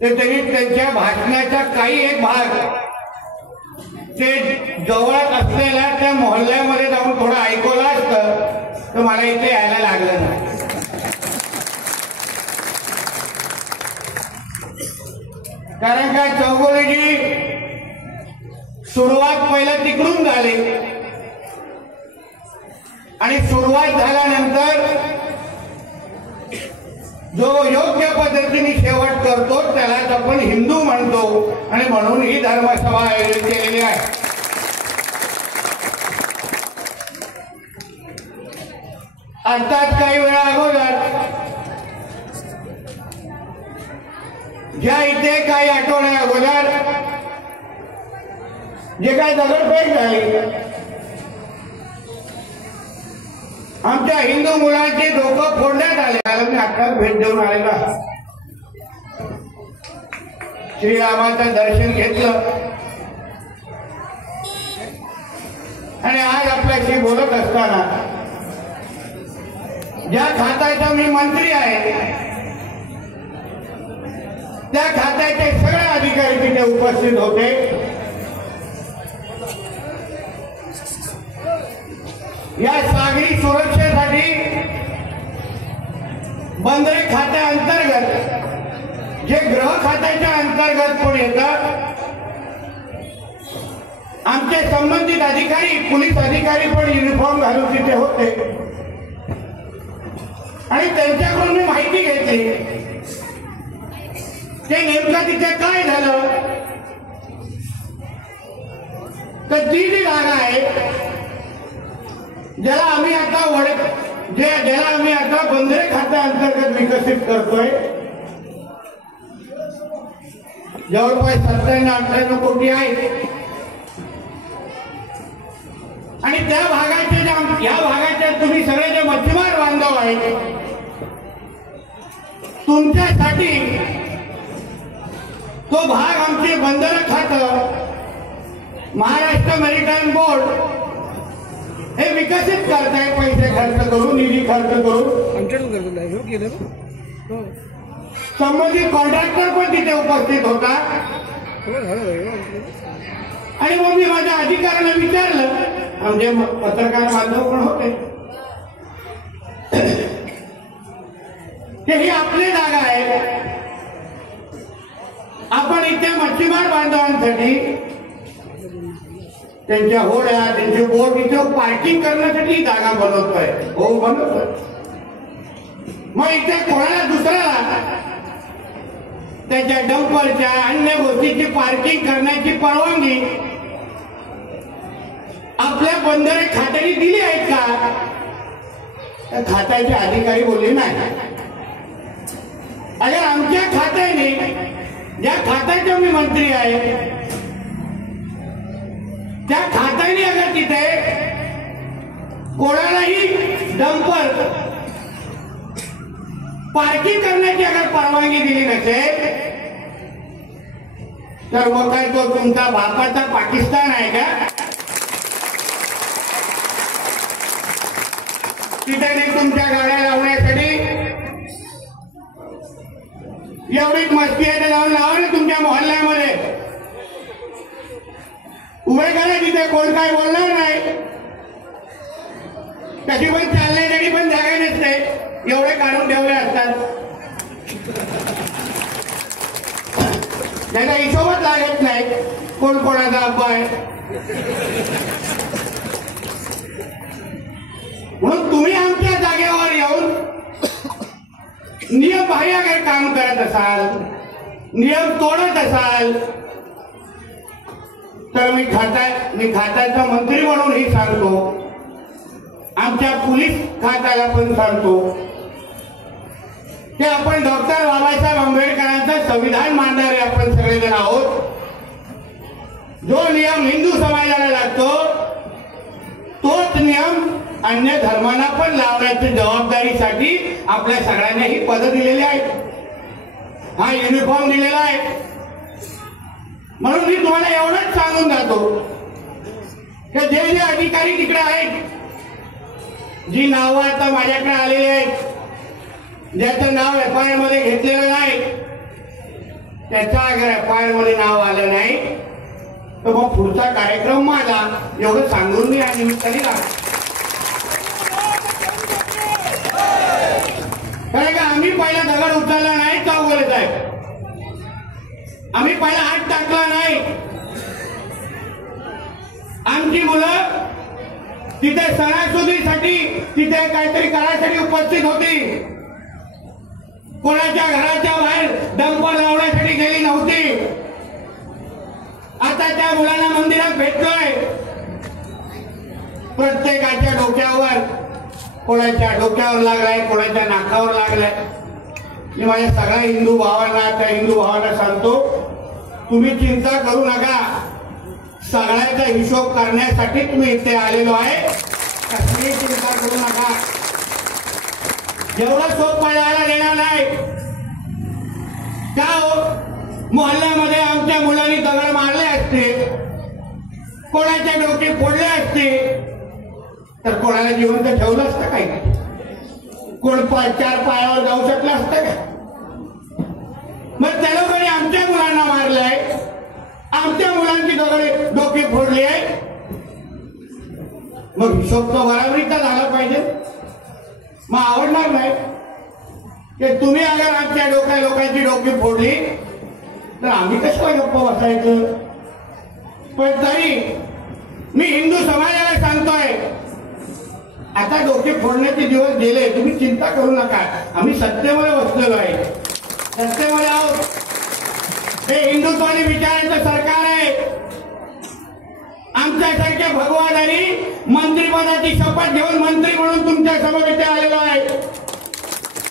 त्यांनी त्यांच्या भाषणाचा काही एक भाग ते जवळच असलेल्या त्या मोहल्ल्यामध्ये जाऊन थोडं ऐकवलं असतं तर मला इथे यायला लागलं नाही. कारण का चौगुलेजी सुरुवात पहिलं तिकडून झाली आणि सुरुवात झाल्यानंतर जो योग्य पद्धतीने शेवट करतो त्यालाच आपण हिंदू म्हणतो आणि म्हणून ही धर्मसभा आयोजित केलेली आहे. अर्थात काही वेळा अगोदर ज्या इथे काही आठवड्या अगोदर जे काही दगडफेक झाली, आमच्या हिंदू मुलांचे डोकं फोडण्यात आले. मी आता भेट देऊन आलेला श्रीरामाचं दर्शन घेतलं आणि आज आपल्याशी बोलत असताना ज्या खात्याचा मी मंत्री आहे त्या खात्याचे सगळे अधिकारी तिथे उपस्थित होते. या सागरी सुरक्षेसाठी बंदरे खात्याअंतर्गत जे गृह खात्याच्या अंतर्गत पण येतात आमचे संबंधित अधिकारी पोलीस अधिकारी पण युनिफॉर्म घालून तिथे होते आणि त्यांच्याकडून मी माहिती घेतली ते नेमकं तिथे काय झालं. तर ती जी जागा आहे ज्याला आम्ही आता बंदरे खात्या अंतर्गत विकसित करतोय, जवळपास 97-98 कोटी आहेत आणि त्या भागाचे या भागाच्या तुम्ही सगळे जे मच्छीमार बांधव आहेत तुमच्यासाठी तो भाग आमचे बंदर खातं महाराष्ट्र मेरीटाईम बोर्ड हे विकसित करताय. पैसे खर्च करून निधी खर्च करून संबंधित कॉन्ट्रॅक्टर पण तिथे उपस्थित होता आणि मग मी माझ्या अधिकाऱ्यांना विचारलं, म्हणजे पत्रकार बांधव पण होते, की ही आपली जागा आहे, आपण इथे मच्छीमार बांधवांसाठी त्यांच्या होड्या त्यांचे बोट इथे पार्किंग करण्यासाठी जागा बनवतोय. हो बनवतोय. मग इथे कोणाला दुसऱ्याला त्याच्या डंपरच्या अन्य गोष्टीची पार्किंग करण्याची परवानगी आपल्या बंदरे खात्याने दिली आहे का? खात्याचे अधिकारी बोलले नाही. अगर आमच्या खात्याने ज्या खात्याचे मी मंत्री आहे त्या खात्याने अगर तिथे कोणालाही डंपर पार्किंग करण्याची अगर परवानगी दिली नसेल तर मग काय तो तुमचा बापाचा पाकिस्तान आहे का? तिथे तुमच्या गाड्या लावण्यासाठी एवढीच मस्ती आहे लावून लावा ना तुमच्या मोहल्ल्यामध्ये उभे करा. तिथे कोण काय बोलणार नाही. कशी पण चालण्यासाठी पण जागा नसते, एवढे काढून ठेवले असतात. त्याचा हिशोबच लागत नाही कोण कोणाचा अब्बा आहे. म्हणून तुम्ही आमच्या जागेवर येऊन नियम बाह्य काम करत असाल, नियम तोडत असाल तर मी खात्याचा मंत्री म्हणून ही सांगतो, आमच्या पोलीस खात्याला पण सांगतो की आपण डॉक्टर बाबासाहेब आंबेडकरांचं संविधान मानणारे आपण सगळेजण आहोत. जो नियम हिंदू समाजाला लागतो तोच नियम अन्य धर्मांना पण लावण्याच्या जबाबदारीसाठी आपल्या सगळ्यांना ही पदं दिलेली आहेत, हा युनिफॉर्म दिलेला आहे. म्हणून मी तुम्हाला एवढंच सांगून जातो की जे जे अधिकारी तिकडे आहेत जी नावं आता माझ्याकडे आलेली आहेत, ज्याचं नाव FIR मध्ये घेतलेलं नाही, त्याचं अगर FIR मध्ये नाव आलं नाही तर मग पुढचा कार्यक्रम माझा, एवढं सांगून मी या निमित्ताने लागतो. कारण का आम्ही पहिला दगड उचलला नाही चौगले साहेब, आम्ही पहिला हात टाकला नाही. आमची मुलं तिथे सणासुदीसाठी, तिथे काहीतरी करायसाठी उपस्थित होती. कोणाच्या घराच्या बाहेर डंपर लावण्यासाठी गेली नव्हती. आता त्या मुलांना मंदिरात भेटलोय. प्रत्येकाच्या डोक्यावर, कोणाच्या डोक्यावर लागलाय, कोणाच्या नाकावर लागलाय. मी माझ्या सगळ्या हिंदू भावांना, त्या हिंदू भावांना सांगतो, तुम्ही चिंता करू नका. सगळ्याचा हिशोब करण्यासाठी तुम्ही इथे आलेलो आहे, कसली चिंता करू नका. एवढं सोपं जायला देणार नाही. का हो, मोहल्ल्यामध्ये आमच्या मुलांनी दगड मारले असते, कोणाच्या डोके फोडले असते, तर कोणाला जिवंत ठेवलं असतं काय? कोण 4 पायावर जाऊ शकलं असतं का? मग त्या लोकांनी आमच्या मुलांना मारलंय, आमच्या मुलांची डोके फोडली आहे. मग हिशोब तो बराबरीचा झाला पाहिजे. मग आवडणार नाही की तुम्ही अगर आमच्या लोकांची डोकी फोडली तर आम्ही कशाला गप्प बसायचं. पण तरी मी हिंदू समाजाला सांगतोय, आता डोके फोडण्याचे दिवस गेले, तुम्ही चिंता करू नका. आम्ही सत्तेमध्ये बसलेलो आहे, सत्तेमध्ये आहोत. हे हिंदुत्वाने विचारायचं सरकार आहे. आमच्यासारख्या भगवानांनी मंत्रिपदाची शपथ घेऊन मंत्री म्हणून तुमच्या समोर इथे आलेलो आहे.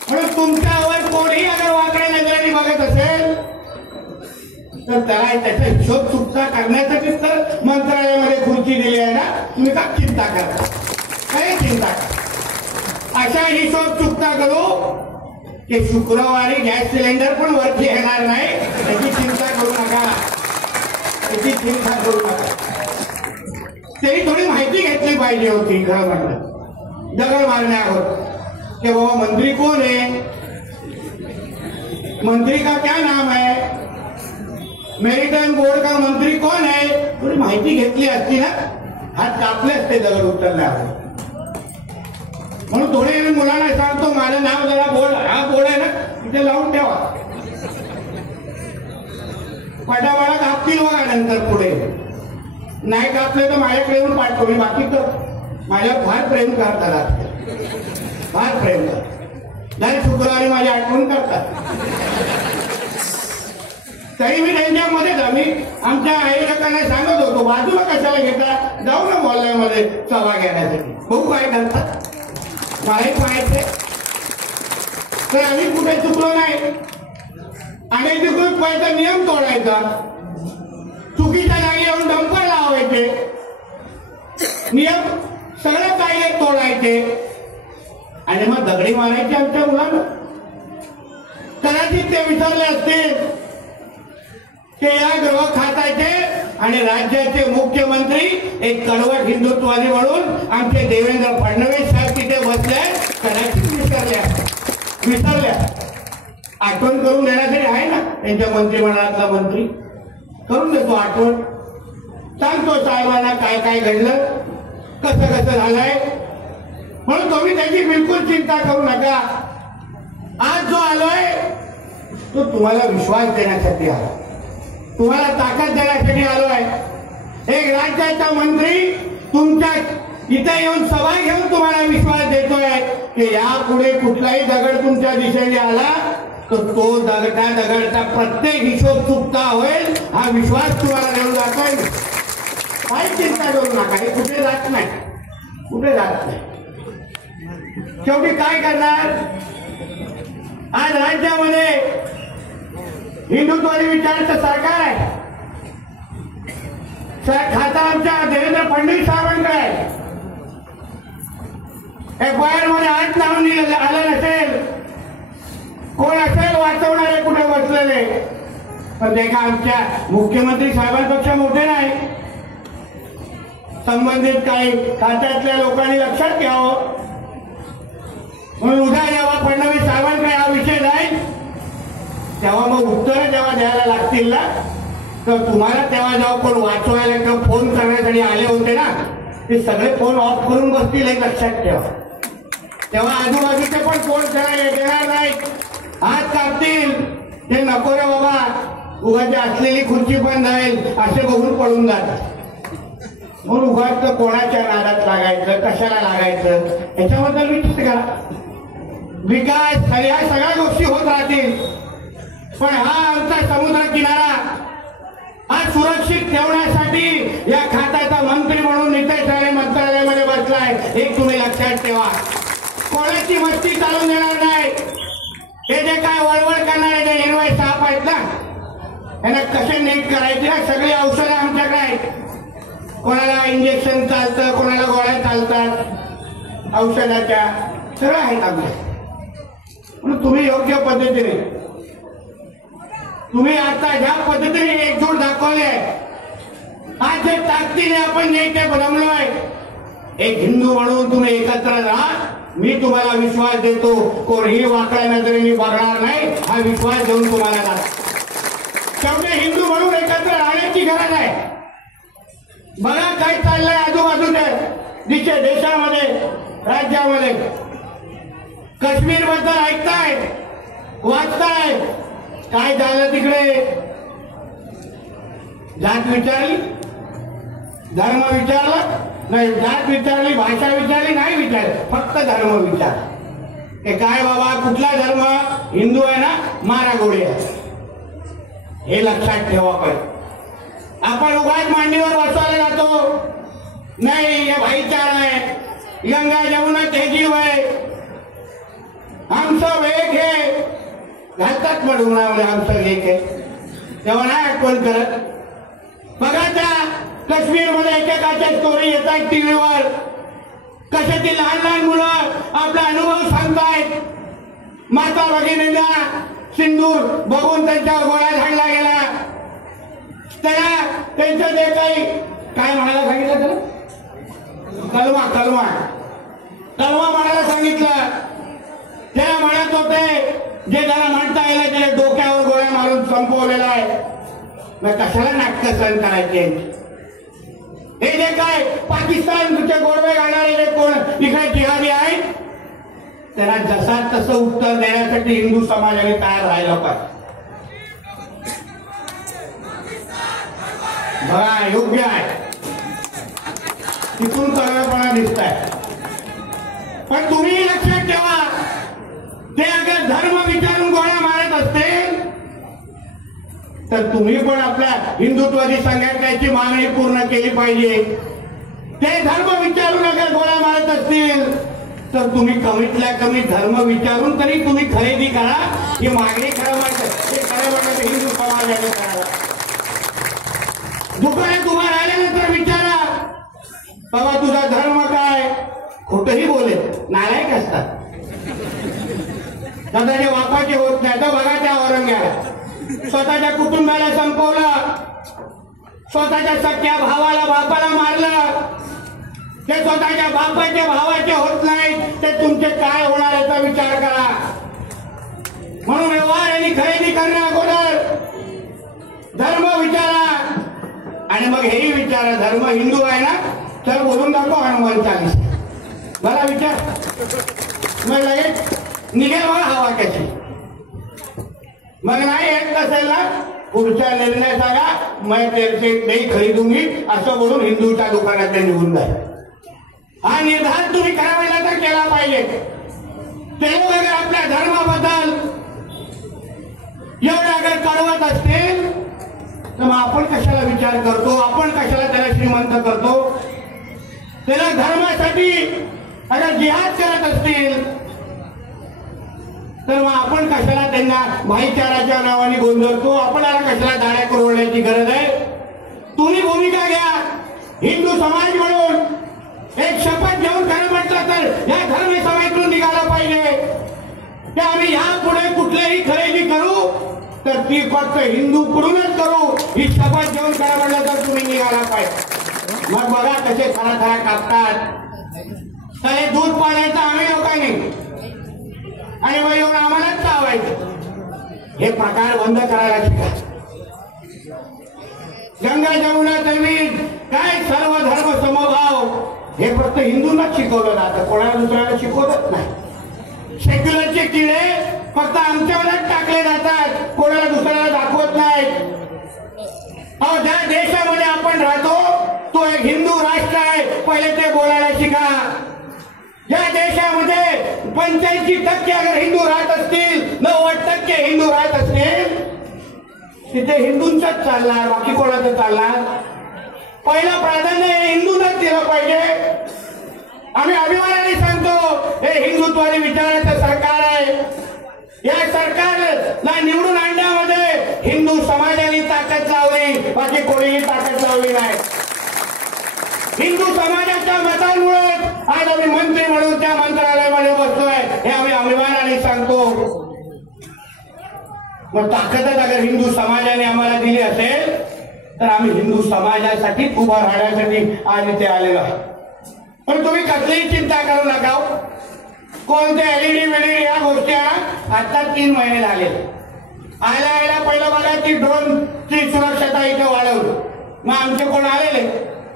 म्हणून तुमच्यावर कोणी अगर वाकड्या नजरेने बघत असेल तर त्याला त्याचा हिशोब चुकता करण्यासाठी तर मंत्रालयामध्ये खुर्ची दिली आहे ना. तुम्ही का चिंता करता? काय चिंता करा. अशा हिशोब चुकता करू की शुक्रवारी गॅस सिलेंडर पण वरती येणार नाही, त्याची चिंता करू नका. त्याची चिंता करू नका. तरी थोडी माहिती घेतली पाहिजे होती. खरं म्हणलं दगड मारण्यावर कि बाबा मंत्री कौन है, मंत्री का क्या नाम है, मेरिटाईम बोर्ड का मंत्री कौन है, थोडी माहिती घेतली असती ना, हात कापले असते दगड उचलल्यावर. म्हणून थोडे मुलांना सांगतो, माझं नाव जरा बोर्ड, हा बोर्ड आहे ना तिथे लावून ठेवा. पटापटा कापतील बघा नंतर पुढे. नाही कापले तर माझ्याकडे येऊन पाठवतो. मी बाकी तर माझ्यावर फार प्रेम करतात, फार प्रेम करतात. दर शुक्रवारी माझी आठवण करतात. तरी मी त्यांच्यामध्येच, आम्ही आमच्या आयोजकांना सांगत होतो, बाजूला कशाला घेता, जाऊ ना मोहल्ल्यामध्ये सभा घेण्यासाठी, बघू काय करतात, मलाही पाहायचे. तर आम्ही कुठे चुकलो नाही. आणि तिकडून पाहायचा नियम तोडायचा, चुकीच्या जागी येऊन डंपर लावायचे, नियम सगळे कायदे तोडायचे आणि मग दगडी मारायचे आमच्या मुलांना. कदाचित ते विसरले असतील ते या गृह खात्याचे आणि राज्याचे मुख्यमंत्री एक कडवट हिंदुत्ववादी म्हणून आमचे देवेंद्र फडणवीस साहेब तिथे बसले, कदाचित विसरल्या. आठवण करून देण्यासाठी आहे ना त्यांच्या मंत्रिमंडळातला मंत्री, करून देतो आठवण. सांगतो साहेबांना काय काय घडलं, कसं कसं झालंय. म्हणून तुम्ही त्याची बिलकुल चिंता करू नका. आज जो आलोय तो तुम्हाला विश्वास देण्यासाठी आला, तुम्हाला ताकद देण्यासाठी आलोय. एक राज्याचा मंत्री तुमच्या इथे येऊन सभा घेऊन तुम्हाला विश्वास देतोय की यापुढे कुठलाही दगड तुमच्या दिशेने आला तर तो दगडचा प्रत्येक हिशोब चुकता होईल, हा विश्वास तुम्हाला देऊन जातोय. काही चिंता करू नका. हे कुठे जात नाही, कुठे जात नाही. शेवटी काय करणार, आज राज्यामध्ये हिंदुत्वादी विचाराचं सरकार आहे. खाता आमच्या देवेंद्र फडणवीस साहेबांकडे आहे. FIR मध्ये हात लावून आलं नसेल, कोण असेल वाचवणारे कुठे बसलेले, पण ते का आमच्या मुख्यमंत्री साहेबांपेक्षा मोठे नाही. संबंधित काही खात्यातल्या लोकांनी लक्षात घ्यावं. म्हणून उद्या जेव्हा फडणवीस साहेबांकडे हा विषय जाईल तेव्हा मग उत्तर जेव्हा द्यायला लागतील ना, तर तुम्हाला तेव्हा जेव्हा कोण वाचवायला किंवा फोन करण्यासाठी आले होते ना, ते सगळे फोन ऑफ करून बसतील हे लक्षात ठेवा. तेव्हा आजूबाजूचे पण फोन करायला देणार नाही, हात कापतील. ते नको रे बाबा, उगाची असलेली खुर्ची पण जाईल असे बघून पडून जातात. म्हणून उगाच कोणाच्या नादात लागायचं, कशाला लागायचं, याच्याबद्दल विचार करा. विकास ह्या सगळ्या गोष्टी होत राहतील, पण हा आमचा समुद्र किनारा हा सुरक्षित ठेवण्यासाठी या खात्याचा मंत्री म्हणून नितेश राणे मंत्रालयामध्ये बसलाय. हे तुम्ही लक्षात ठेवा. कोणाची मस्ती चालून देणार नाही. हे जे काय वळवळ करणारे जे हिरवे साप आहेत ना, त्यांना कसे नीट करायचे ना, सगळी औषधं आमच्याकडे आहेत. कोणाला इंजेक्शन चालतं, कोणाला गोळ्या चालतात, औषधाच्या सगळं आहेत आपल्या. म्हणून तुम्ही योग्य पद्धतीने, तुम्ही आता ज्या पद्धतीने एकजूट दाखवली आहे, आज जे ताकदीने आपण जे इथे जमलोय, एक हिंदू म्हणून तुम्ही एकत्र राहा. मी तुम्हाला विश्वास देतो, कोणीही वाकड्या नजरेने बघणार नाही, हा विश्वास देऊन तुम्हाला जातो. शेवटी हिंदू म्हणून एकत्र राहण्याची गरज आहे. बघा काय चाललंय आजूबाजूच्या देशामध्ये, राज्यामध्ये. काश्मीर बद्दल ऐकताय, वाचताय, काय झालं तिकडे. जात विचारली, धर्म विचारला नाही, जात विचारली, भाषा विचारली नाही, विचार फक्त धर्म विचार. हे काय बाबा, कुठला धर्म, हिंदू आहे ना, मारा गोळी आहे. हे लक्षात ठेवा. पाहिजे आपण उगाच मांडीवर बसवायला जातो, नाही हे भाईचारा आहे, गंगा जमुना तेजीव आहे, आमचं वेग हे घालतात म्हणून आमचं एक आहे, तेव्हा नाही आठवण करत. बघा त्या काश्मीरमध्ये एकेकाच्या स्टोरी येतात टीव्हीवर, कसे ती लहान लहान मुलं आपला अनुभव सांगतायत. माता भगिनींना सिंदूर बघून त्यांच्यावर गोळ्या झाडला गेला. त्याला त्यांचं जे काही काय म्हणायला सांगितलं, त्याला कलमा म्हणायला सांगितलं. त्याला म्हणत होते जे त्याला म्हणता येईल त्याला डोक्यावर गोळ्या मारून संपवलेला आहे. मग कशाला नाटकं सहन करायचे. हे जे काय पाकिस्तानचे गोडवे घालणारे जे कोण इकडे जिहादी आहेत, त्यांना जसा तसं उत्तर देण्यासाठी हिंदू समाजाने तयार राहिलं पाहिजे. बघा योग्य आहे, तिथून कळवेपणा दिसत आहे. पण तुम्ही लक्षात ठेवा, ते अगर धर्म विचारून गोळ्या मारत असतील तर तुम्ही पण आपल्या हिंदुत्वादी संघटनेची मागणी पूर्ण केली पाहिजे. ते धर्म विचारून अगर गोळ्या मारत असतील तर तुम्ही कमीतल्या कमी धर्म विचारून तरी तुम्ही खरेदी करा. ही मागणी खरं हे खरं वाटत हिंदू समाजाने करावं. दुकानात उभा राहिल्यानंतर विचारा, बाबा तुझा धर्म काय. खोटही बोले, नालायक असतात, स्वतःच्या बापाचे होत नाही. तर बघा त्या औरंगाबाद स्वतःच्या कुटुंबाला संपवलं, स्वतःच्या सख्या भावाला बापाला मारलं. ते स्वतःच्या बापाचे भावाचे होत नाही, ते तुमचे काय होणार याचा विचार करा. म्हणून व्यवहार आणि खरेदी करण्या अगोदर धर्म विचारा आणि मग हेही विचारा, धर्म हिंदू आहे ना, तर बोलून दाखव हनुमान चालीस. मला विचार, मग लगेच निघेल मला हवा कशी. मग नाही येत नसेल ना, पुढचा निर्णय सांगा, मैं तेरे नाही खरीदूंगी असं बोलून हिंदूच्या दुकानात निघून जाईल. हा निर्धार तुम्ही करायला तर केला पाहिजे. ते लोक अगर आपल्या धर्माबद्दल एवढं अगर कळवत असतील तर मग आपण कशाला विचार करतो, आपण कशाला त्याला श्रीमंत करतो. त्याला धर्मासाठी अगर जिहाद करत असतील तर मग आपण कशाला त्यांना भाईचाराच्या नावाने गोंधळतो, आपल्याला कशाला दाड्या करून गरज आहे. तुम्ही भूमिका घ्या. हिंदू समाज म्हणून एक शपथ घेऊन खरं म्हटलं तर या धर्म सभेतून निघाला पाहिजे की आम्ही यापुढे कुठलीही खरेदी करू तर ती फक्त हिंदूकडूनच करू, ही शपथ घेऊन खरं म्हटलं तर तुम्ही निघाला पाहिजे. मग बघा कसे खरा खरा कापतात. तर दूध पाण्याचं आम्ही लोकांनी आणि मग येऊन आम्हालाच चावायचं. हे प्रकार बंद करायला शिका. गंगा जमुना तळवीत काय सर्व धर्म समभाव हे फक्त हिंदूंनाच शिकवलं जातं, कोणाला दुसऱ्याला शिकवतच नाही. सेक्युलरचे किडे फक्त आमच्यावरच टाकले जातात, कोणाला दुसऱ्याला दाखवत नाहीत. ज्या देशामध्ये आपण राहतो तो एक हिंदू राष्ट्र आहे, पहिले ते बोलायला शिका. या देशामध्ये 85% अगर हिंदू राहत असतील, 90% हिंदू राहत असतील, तिथे हिंदूंचाच चालणार, बाकी कोणाचं चालणार? पहिलं प्राधान्य हे हिंदूंनाच दिलं पाहिजे. आम्ही अभिमानाने सांगतो हे हिंदुत्वादी विचाराचं सरकार आहे. या सरकारला निवडून आणण्यामध्ये हिंदू समाजाने ताकद लावली, बाकी कोणीही ताकद लावली नाही. हिंदू समाजाच्या मतांमुळे आज आम्ही मंत्री म्हणून त्या मंत्रालयामध्ये बसतोय, हे आम्ही अभिमानाने सांगतो. मग ताकदच अगर हिंदू समाजाने आम्हाला दिली असेल तर आम्ही हिंदू समाजासाठी उभा राहण्यासाठी आज इथे आलेलो आहे. पण तुम्ही कसलीही चिंता करू नका. कोणते एलईडी वेलईडी या गोष्टी आता 3 महिने झाले. आयला पहिलं बघा ती ड्रोनची सुरक्षता इथे वाढवली. मग आमचे कोण आलेले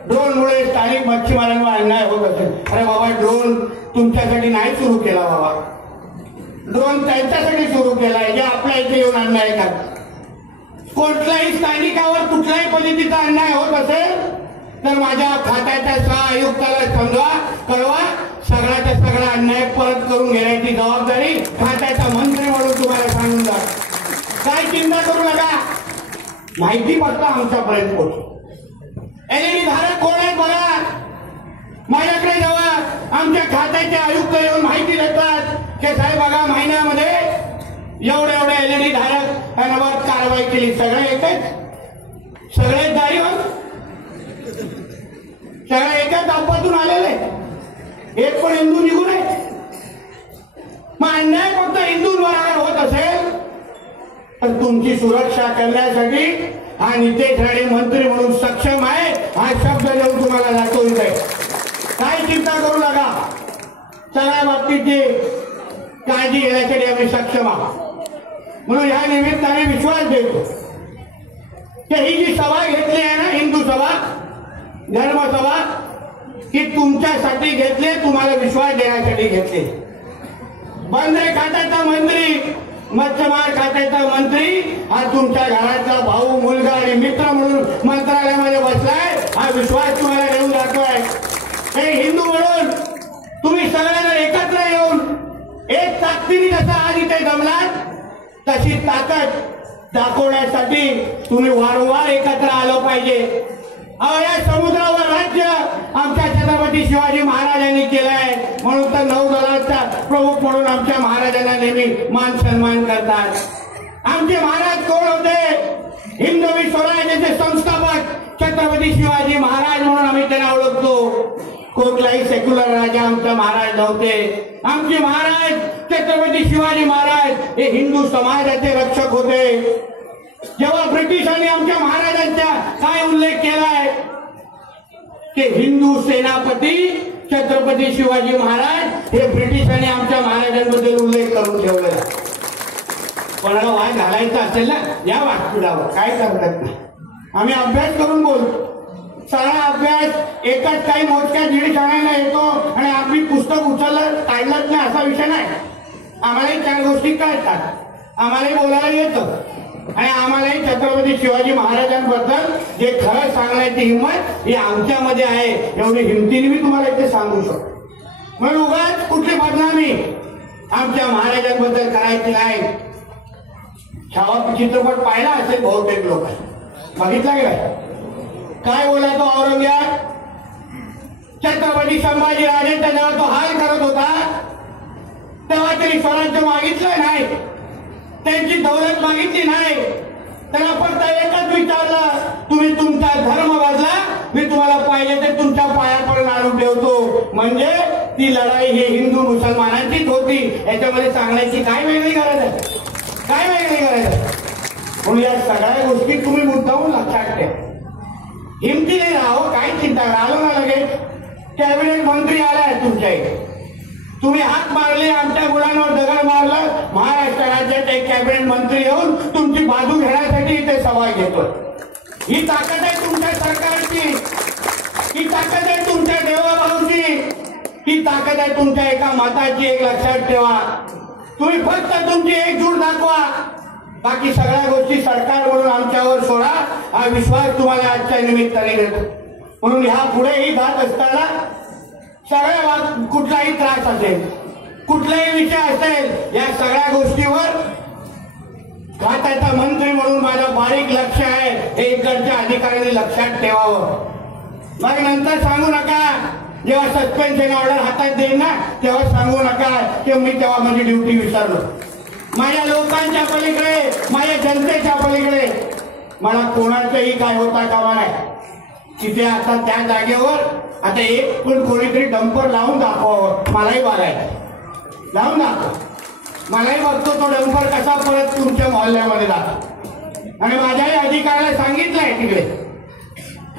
ड्रोनमुळे स्थानिक मच्छीमारांवर अन्याय होत असेल. अरे बाबा, ड्रोन तुमच्यासाठी नाही सुरू केला बाबा, ड्रोन त्यांच्यासाठी सुरू केलाय जे आपल्या इथे येऊन अन्याय करतात. कुठल्याही स्थानिकावर कुठल्याही पद्धतीचा अन्याय होत असेल तर माझ्या खात्याच्या सहआयुक्ताला समजा, कळवा. सगळ्याचा सगळा अन्याय परत करून घेण्याची जबाबदारी खात्याचा मंत्री म्हणून तुम्हाला सांगून जा. काय चिंता करू नका, माहिती फक्त आमच्यापर्यंत पोहोच. एलईडी धारक कोण आहेत बघा. माझ्याकडे जेव्हा आमच्या खात्याचे आयुक्त येऊन माहिती देतात की साहेब बघा महिन्यामध्ये एवढे एलईडी धारक यांवर कारवाई केली, सगळे येतात, सगळे दारीवर, सगळे एकाच तापातून आलेले, एक पण हिंदू निघू नये. मग अन्याय फक्त हिंदूंवर अगर होत असेल तर तुमची सुरक्षा करण्यासाठी हा नितेश राणे मंत्री म्हणून सक्षम आहे, हा शब्द देऊन तुम्हाला दाखवतोय. काय चिंता करू नका, सगळ्या बाबतीची काळजी घेण्यासाठी आम्ही सक्षम आहोत. म्हणून या निमित्ताने विश्वास देतो की ही जी सभा घेतली आहे ना, हिंदू सभा, धर्मसभा, ही तुमच्यासाठी घेतली, तुम्हाला विश्वास देण्यासाठी घेतली. बंदरे खात्याचा मंत्री, मच्छीमार खात्याचा मंत्री हा तुमच्या घरातला भाऊ, मुलगा आणि मित्र म्हणून मंत्रालयामध्ये बसलाय, हा विश्वास तुम्हाला देऊन जातोय. हे हिंदू म्हणून तुम्ही सगळ्यांना एकत्र येऊन एक ताकदीने जसा आज इथे जमलात तशी ताकद दाखवण्यासाठी तुम्ही वारंवार एकत्र आलं पाहिजे. या समुद्रावर राज्य आमच्या छत्रपती शिवाजी महाराजांनी केलंय, म्हणून तर नौदलाचा प्रमुख म्हणून आमच्या महाराजांना नेहमी मान सन्मान करतात. आमचे महाराज कोण होते? हिंदवी स्वराज्याचे संस्थापक छत्रपती शिवाजी महाराज म्हणून आम्ही त्यांना ओळखतो. कुठलाही सेक्युलर राजा आमचा महाराज नव्हते. आमचे महाराज छत्रपती शिवाजी महाराज हे हिंदू समाजाचे रक्षक होते. जेव्हा ब्रिटिशांनी आमच्या महाराजांचा काय उल्लेख केलाय की हिंदू सेनापती छत्रपती शिवाजी महाराज हे ब्रिटिशांनी आमच्या महाराजांबद्दल उल्लेख करून ठेवलेला. कोणाला वाद घालायचा असेल ना या व्यासपीठावर, काय करतात नाही, आम्ही अभ्यास करून बोलतो. सगळा अभ्यास एकाच काही मोजक्या दीड शाळेला येतो आणि आम्ही पुस्तक उचललं काढलंच नाही असा विषय नाही. आम्हालाही 4 गोष्टी कळतात, आम्हालाही बोलायला येतं आणि आम्हालाही छत्रपती शिवाजी महाराजांबद्दल जे खरं सांगण्याची हिंमत ही आमच्यामध्ये आहे, एवढी हिमतीने मी तुम्हाला इथे सांगू शकतो. म्हणून उगाच कुठली बदनामी आमच्या महाराजांबद्दल करायची नाही. छावा चित्रपट पाहिला असेल बहुतेक लोक, बघितला गेला. काय बोलायचो औरंगजेब छत्रपती संभाजी राजेंचा जेव्हा तो हाल करत होता तेव्हा तरी स्वराज्य मागितलं नाही, त्यांची दौलत मागितली नाही. त्यांना फक्त एकच विचारलं, तुम्ही तुमचा धर्म बदला, मी तुम्हाला पाहिजे ते तुमच्या पायापर्यंत आणून ठेवतो. म्हणजे ती लढाई ही हिंदू मुसलमानांचीच होती, याच्यामध्ये सांगण्याची काय वेगळी गरज आहे, काय वेगळी गरज आहे. म्हणून या सगळ्या गोष्टी तुम्ही मुद्दामून लक्षात ठेवा. हिमतीने राहो, काय चिंता आलो ना लगेच कॅबिनेट मंत्री आलाय तुमच्या इथे, तुम्ही हात मारली, आमच्या मुलांवर दगड मारलं, महाराष्ट्र राज्यात एक कॅबिनेट मंत्री येऊन तुमची बाजू घेण्यासाठी इथे सभा घेतोय. ही ताकद आहे तुमच्या सरकारची, ही ताकद आहे तुमच्या देवाभाऊची, ही ताकद आहे तुमच्या एका मताची. एक लक्षात ठेवा, तुम्ही फक्त तुमची एकजूट दाखवा, बाकी सगळ्या गोष्टी सरकार म्हणून आमच्यावर सोडा. हा विश्वास तुम्हाला आजच्या निमित्ताने देतो. म्हणून ह्या पुढेही जात असताना सगळ्या कुठलाही त्रास असेल, कुठलाही विषय असेल, या सगळ्या गोष्टीवर खात्याचा मंत्री म्हणून माझं बारीक लक्ष आहे, हे इकडच्या अधिकाऱ्यांनी लक्षात ठेवावं. मग नंतर सांगू नका, जेव्हा सस्पेन्शन ऑर्डर हातात देईन ना तेव्हा सांगू नका की मी तेव्हा माझी ड्युटी विसरलो. माझ्या लोकांच्या पलीकडे, माझ्या जनतेच्या पलीकडे मला कोणाचंही काय होता कामा नाही. तिथे आता त्या जागेवर आता एक पण कोणीतरी डंपर लावून दाखवावं, मलाही बघायचं, लावून दाखव, मलाही बघतो तो डंपर कसा परत तुमच्या मोहल्ल्यामध्ये जातो. आणि माझ्याही अधिकाऱ्याला सांगितलंय तिकडे,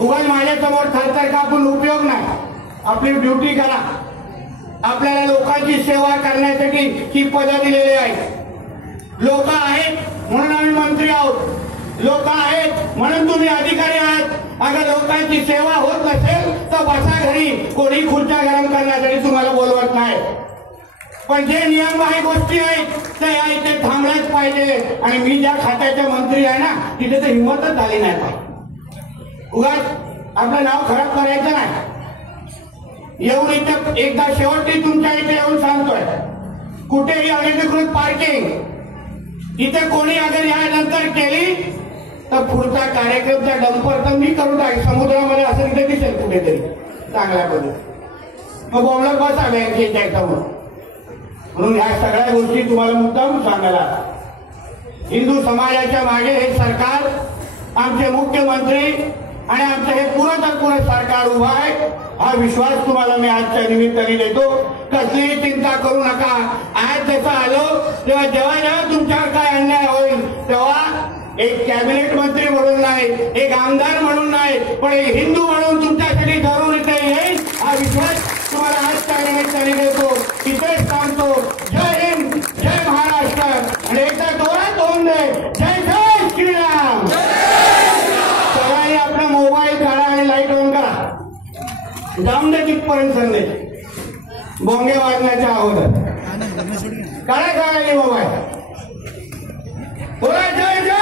उगाच माझ्या समोर थरथर कापून उपयोग नाही. आपली ड्युटी करा. आपल्याला लोकांची सेवा करण्यासाठी ही पदं दिलेली आहे. लोक आहेत म्हणून आम्ही मंत्री आहोत, लोक आहेत म्हणून तुम्ही अधिकारी आहात. अगर लोकांची सेवा होत नसेल तर बसा घरी, कोणी खुर्च्या गरम करण्यासाठी तुम्हाला बोलवत नाही. पण जे नियमबाह्य गोष्टी आहेत ते इथे थांबल्याच पाहिजे. आणि मी ज्या खात्याचे मंत्री आहे ना तिथे तर हिंमतच झाली नाही पाहिजे. उगाच आपलं नाव खराब करायचं नाही. येऊन इथे एकदा शेवटी तुमच्या इथे येऊन सांगतोय, कुठेही अनधिकृत पार्किंग इथे कोणी अगर यानंतर केली तर पुढचा कार्यक्रमचा डंपर तर मी करून टाक समुद्रामध्ये असं तिथे दिसेल कुठेतरी चांगल्या पद्धती. मग बोलत बसा बँकेच्या समोर. म्हणून ह्या सगळ्या गोष्टी तुम्हाला मुद्दाम सांगायला, हिंदू समाजाच्या मागे हे सरकार, आमचे मुख्यमंत्री आणि आमचं हे पुरं सरकार उभा आहे. हा विश्वास तुम्हाला मी आजच्या निमित्ताने देतो. कसलीही चिंता करू नका. आज जसं आलो तेव्हा जेव्हा जेव्हा तुमच्यावर काय अन्याय होईल तेव्हा एक कॅबिनेट मंत्री म्हणून नाही, एक आमदार म्हणून नाही, पण एक हिंदू म्हणून तुमच्यासाठी जरूर इथे येईल. हा विश्वास तुम्हाला आजच्या निमित्ताने देतो. इथेच सांगतो, जय हिंद, जय महाराष्ट्र. आणि एकदा जोरात होऊन दे, जय जय श्रीराम. सगळ्यांनी आपला मोबाईल काढा आणि लाईट ऑन करा. जाऊन दे तिथपर्यंत संदेश बोंगे वाजण्याच्या अगोदर काढा सगळ्यांनी मोबाईल. बोला जय जय